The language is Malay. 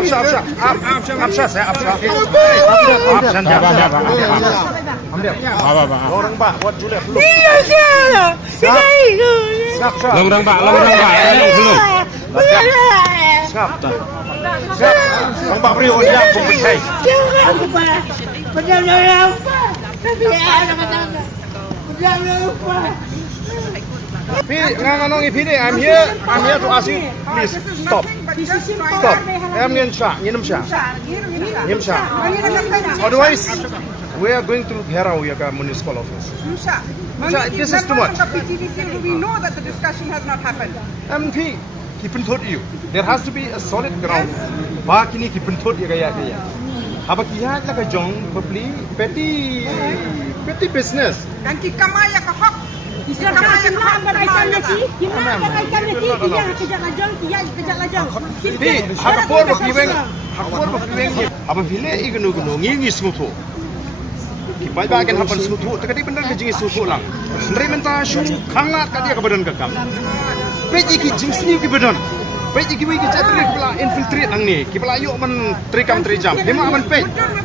Absha saya absha. Absha Orang Pak, buat Juliet dulu. Lorong Pak, belum. Siap. Bang Pak Priyo yang pembersih. I'm here to ask you, please stop. Otherwise, we are going to Gherau municipal office. This is too much. We know that the discussion has not happened. MP, kipentot you. There has to be a solid ground. Bak ini kipentot ya gaya. Apa kihat lah kajong beli petty business. Dan kikamaya kahok. Hakapor berpiweng, apa bila ignu ngingi smutu. Kipai bagian hapan smutu, tekadi benar kejingi smutu lang. Nerementa syu kangat kadi kebadan kakam. Peji ki jingsni ki badan. Peji ki wi ki jatri kepala infiltrate ang ni. Kepala yuk men trikam trijam. Lima aman pej.